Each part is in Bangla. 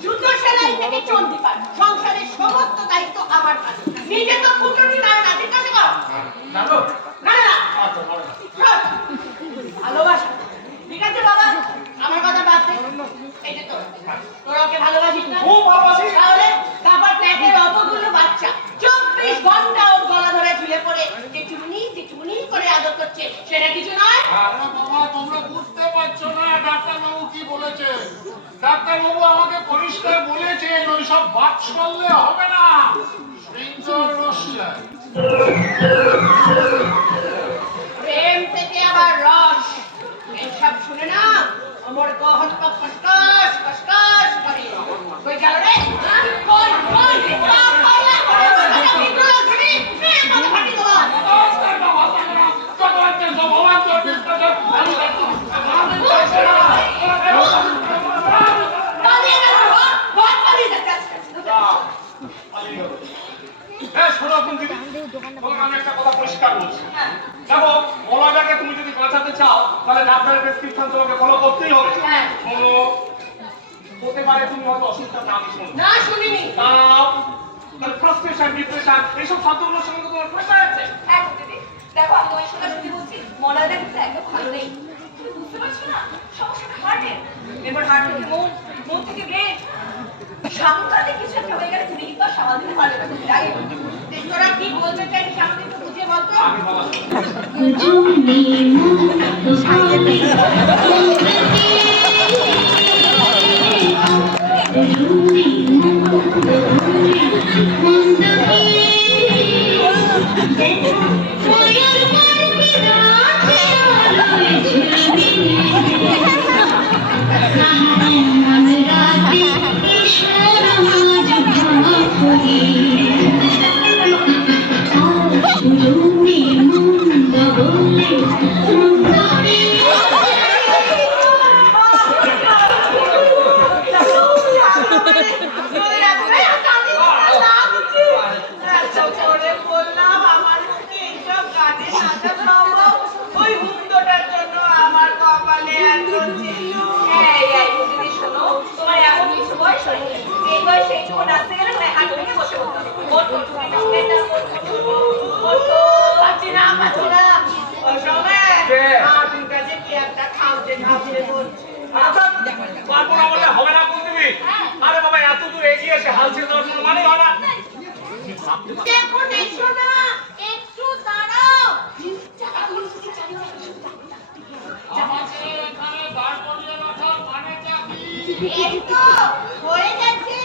থেকে চণ্ডীপাঠ সংসারের সমস্ত দায়িত্ব আমার কাছে নিজে তো ফুটনি তার নাতির কাছে কর। জানো না না ভালো না। শোন, ভালোবাসা। ঠিক আছে বাবা? আমার কথা বাদ দে। এই যে তোর। তোরা ওকে ভালোবাসিস না? খুব ভালোবাসি। তাহলে তারপর অতগুলো বাচ্চা। চব্বিশ ঘণ্টা ওর গলা ধরে ঝুলে পড়ে। জেঠুমনি জেঠুমনি করে আদর করছে সেটা কিছু নয়। বাবা তোমরা বুঝতে পারছ না ডাক্তারবাবু কি বলেছে? ডাক্তারবাবু আমাকে পরিষ্কার বলেছেন ওই সব বাদ সরলে হবে না। প্রেম থেকে আবার রস। এইসব শুনে না আমার গহন কসকস কসকস করে কই গেল রে হ্যাঁ? কই কই সব কইলা করে বিক্রম শুনি মেয়ে কথা ফাটি দেওয়া ভগবান তোর বিশ্বাসে আমি পালিয়ে গেল ঘর ঘর পালিয়ে যাচ্ছে হ্যাঁ শোনো কুন্তি তোমাকে আমি একটা কথা পরিষ্কার বলছি। দেখো মলাটাকে তুমি যদি বাঁচাতে চাও তাহলে ডাক্তারের প্রেসক্রিপশন তোমাকে ফলো করতেই হবে। হ্যাঁ। শোনো হতে পারে তুমি হয়তো নাম শোনো। না শুনিনি। তাও তাহলে ফ্রাস্ট্রেশন ডিপ্রেশন এইসব শব্দগুলোর সঙ্গে তো তোমার আছে। হ্যাঁ দেখো আমি ওই সময় বলছি কিন্তু একদম ভালো নেই। বুঝতে পারছ না? সমস্যাটা হার্টের এবার হার্ট থেকে মন মন থেকে ব্রেন সাংঘাতিক কিছু একটা হয়ে গেলে তুমি কিন্তু পারবে না। রাগে। তোরা কি বলতে চাইছিস আমাকে বুঝে বলতো মানে আচ্ছা, এত দূর এগিয়ে এসে হাল ছেড়ে মানে হয় একটু হয়ে গেছে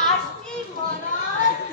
আসছি মনার আমার হাত ধরো ভেতরে এসো মনার এটা কি হচ্ছে নাকি হ্যাঁ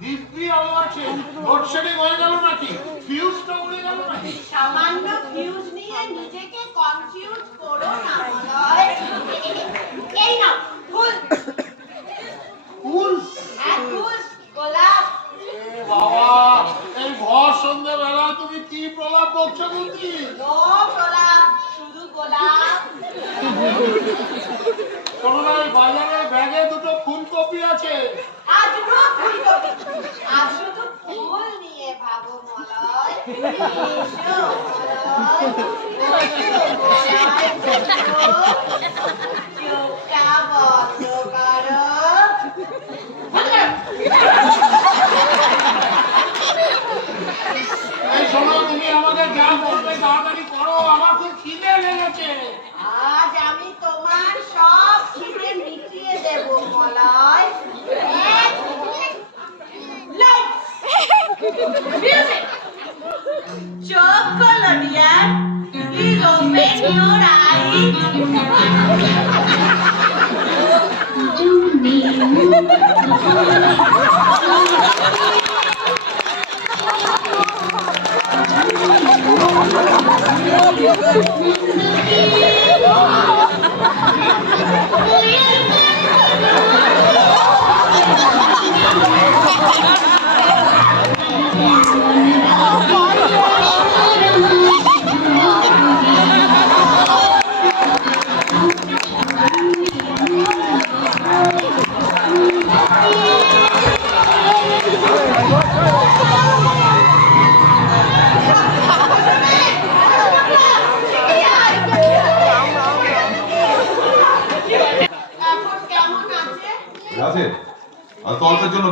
দিব্যি আলো আছে। লোডশেডিং হয়ে গেল নাকি? ফিউজটা উড়ে গেল নাকি? সামান্য ফিউজ নিয়ে নিজেকে কনফিউজ করো না মলয় এই নাও ফুল ফুল হ্যাঁ ফুল গোলাপ। বাবা এই ভর সন্ধ্যেবেলা তুমি কি প্রলাপ বকছো বুদ্ধি নো গোলাপ শুধু গোলাপ। ওই বাজারে ব্যাগে দুটো আজ শুধু ফুল নিয়ে ভাবো মলয় এসো। চোখটা বন্ধ করো শোনো, তুমি আমাকে যা বলবে তাড়াতাড়ি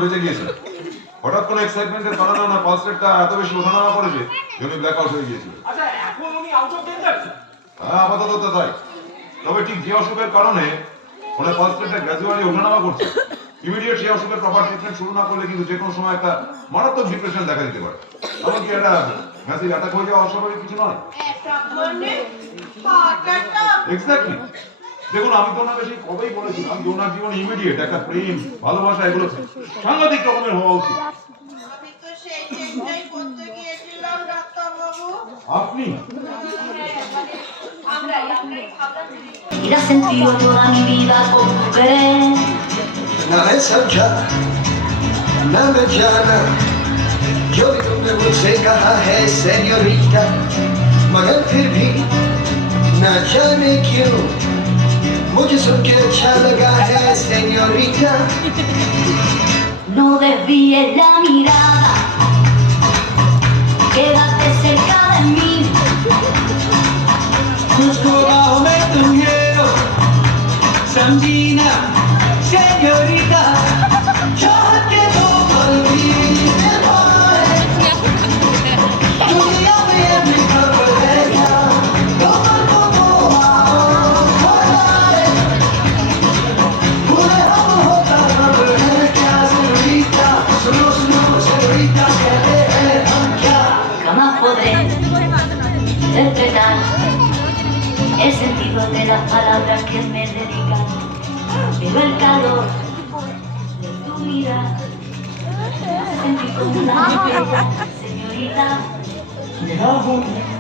বেঁচে গিয়েছে। হঠাৎ কোনো এক্সাইটমেন্টের কারণে না পালস রেটটা এত বেশি ওঠানামা করেছে যে উনি ব্ল্যাক আউট হয়ে গিয়েছিল। আচ্ছা এখন উনি আউট অফ ডেঞ্জার হ্যাঁ আপাতত তো তাই। তবে ঠিক যে অসুখের কারণে ওনার পালস রেটটা গ্র্যাজুয়ালি ওঠানামা করছে। ইমিডিয়েট সেই অসুখের প্রপার ট্রিটমেন্ট শুরু না করলে কিন্তু যে কোনো সময় একটা মারাত্মক ডিপ্রেশন দেখা দিতে পারে। এমনকি একটা ম্যাসিভ অ্যাটাক হয়ে যাওয়া অস্বাভাবিক কিছু নয়। এক্স্যাক্টলি দেখুন আমি তো ওনাকে সেই কবেই বলেছি আমি ওনার জীবন ইমিডিয়েট একটা প্রেম ভালোবাসা এগুলো সাংঘাতিক রকমের হওয়া উচিত। মগর ফির না জানে কেউ। मुझे सुन के अच्छा लगा है senorita No desvíes la mirada. Quédate cerca de mí. मुझको बाहों में तुम ये palabras que me dedican, pero el calor tu mirada como una señorita. Me bajo, me.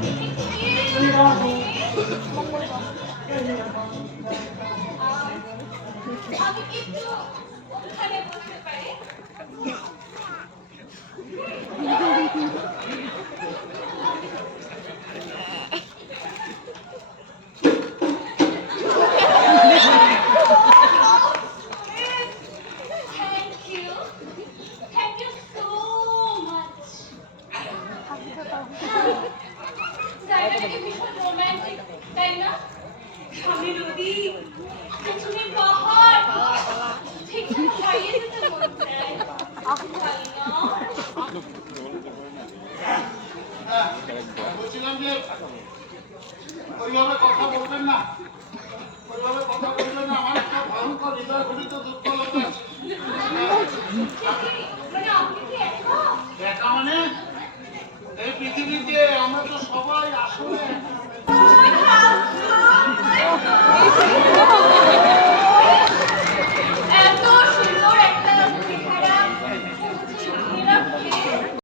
আসলে